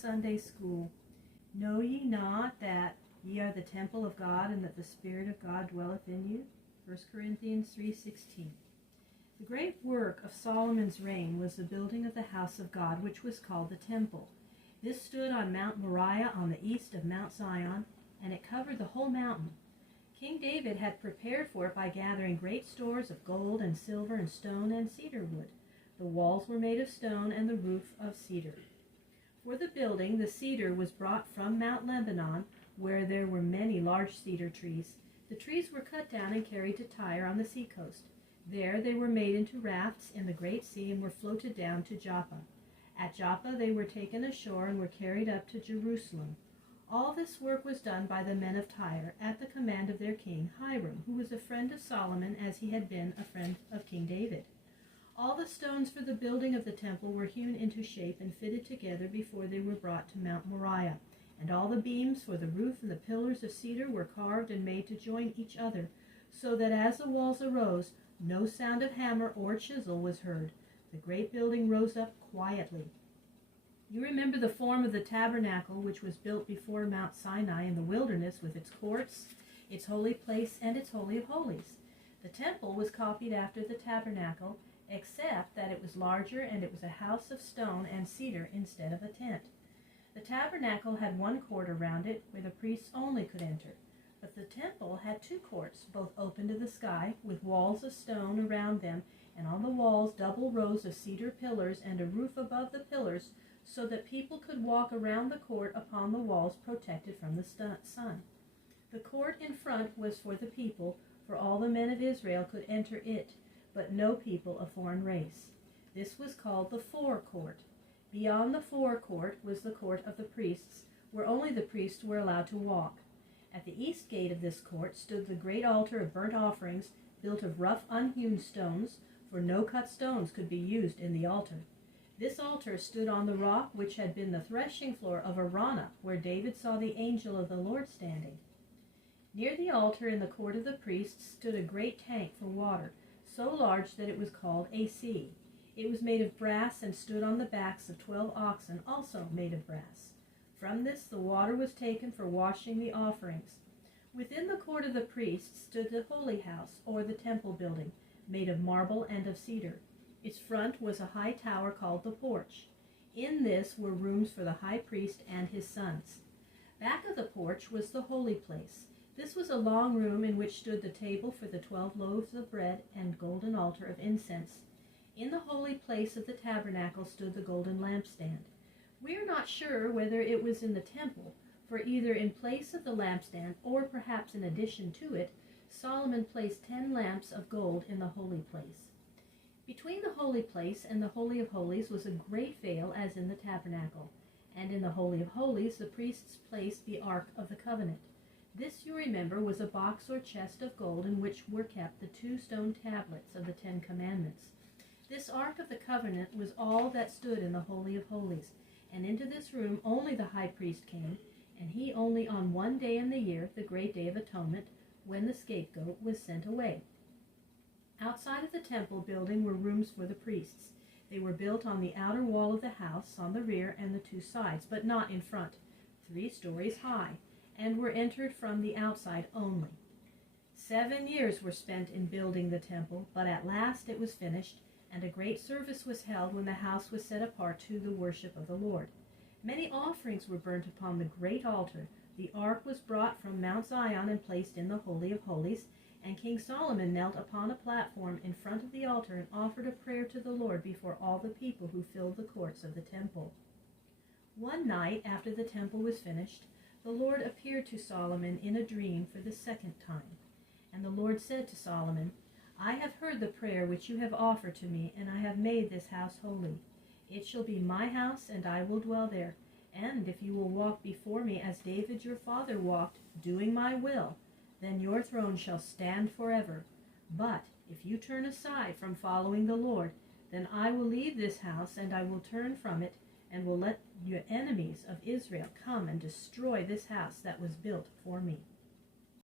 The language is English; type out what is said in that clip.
Sunday School. Know ye not that ye are the temple of God, and that the Spirit of God dwelleth in you? 1 Corinthians 3:16. The great work of Solomon's reign was the building of the house of God, which was called the temple. This stood on Mount Moriah on the east of Mount Zion, and it covered the whole mountain. King David had prepared for it by gathering great stores of gold and silver and stone and cedar wood. The walls were made of stone and the roof of cedar. For the building, the cedar was brought from Mount Lebanon, where there were many large cedar trees. The trees were cut down and carried to Tyre on the seacoast. There they were made into rafts in the great sea and were floated down to Joppa. At Joppa they were taken ashore and were carried up to Jerusalem. All this work was done by the men of Tyre at the command of their king Hiram, who was a friend of Solomon as he had been a friend of King David. All the stones for the building of the temple were hewn into shape and fitted together before they were brought to Mount Moriah. And all the beams for the roof and the pillars of cedar were carved and made to join each other, so that as the walls arose, no sound of hammer or chisel was heard. The great building rose up quietly. You remember the form of the tabernacle which was built before Mount Sinai in the wilderness, with its courts, its holy place, and its holy of holies. The temple was copied after the tabernacle, except that it was larger, and it was a house of stone and cedar instead of a tent. The tabernacle had one court around it, where the priests only could enter. But the temple had two courts, both open to the sky, with walls of stone around them, and on the walls double rows of cedar pillars and a roof above the pillars, so that people could walk around the court upon the walls protected from the sun. The court in front was for the people, for all the men of Israel could enter it, but no people of foreign race. This was called the forecourt. Beyond the forecourt was the court of the priests, where only the priests were allowed to walk. At the east gate of this court stood the great altar of burnt offerings, built of rough unhewn stones, for no cut stones could be used in the altar. This altar stood on the rock which had been the threshing floor of Arana, where David saw the angel of the Lord standing. Near the altar in the court of the priests stood a great tank for water, so large that it was called a sea. It was made of brass and stood on the backs of 12 oxen, also made of brass. From this the water was taken for washing the offerings. Within the court of the priests stood the holy house, or the temple building, made of marble and of cedar. Its front was a high tower called the porch. In this were rooms for the high priest and his sons. Back of the porch was the holy place. This was a long room in which stood the table for the 12 loaves of bread and golden altar of incense. In the holy place of the tabernacle stood the golden lampstand. We are not sure whether it was in the temple, for either in place of the lampstand or perhaps in addition to it, Solomon placed 10 lamps of gold in the holy place. Between the holy place and the Holy of Holies was a great veil as in the tabernacle, and in the Holy of Holies the priests placed the Ark of the Covenant. This, you remember, was a box or chest of gold in which were kept the 2 stone tablets of the 10 Commandments. This Ark of the Covenant was all that stood in the Holy of Holies, and into this room only the high priest came, and he only on one day in the year, the great Day of Atonement, when the scapegoat was sent away. Outside of the temple building were rooms for the priests. They were built on the outer wall of the house, on the rear and the 2 sides, but not in front, 3 stories high, and were entered from the outside only. 7 years were spent in building the temple, but at last it was finished, and a great service was held when the house was set apart to the worship of the Lord. Many offerings were burnt upon the great altar. The ark was brought from Mount Zion and placed in the Holy of Holies, and King Solomon knelt upon a platform in front of the altar and offered a prayer to the Lord before all the people who filled the courts of the temple. One night, after the temple was finished, the Lord appeared to Solomon in a dream for the 2nd time. And the Lord said to Solomon, I have heard the prayer which you have offered to me, and I have made this house holy. It shall be my house, and I will dwell there. And if you will walk before me as David your father walked, doing my will, then your throne shall stand forever. But if you turn aside from following the Lord, then I will leave this house, and I will turn from it, and will let your enemies of Israel come and destroy this house that was built for me.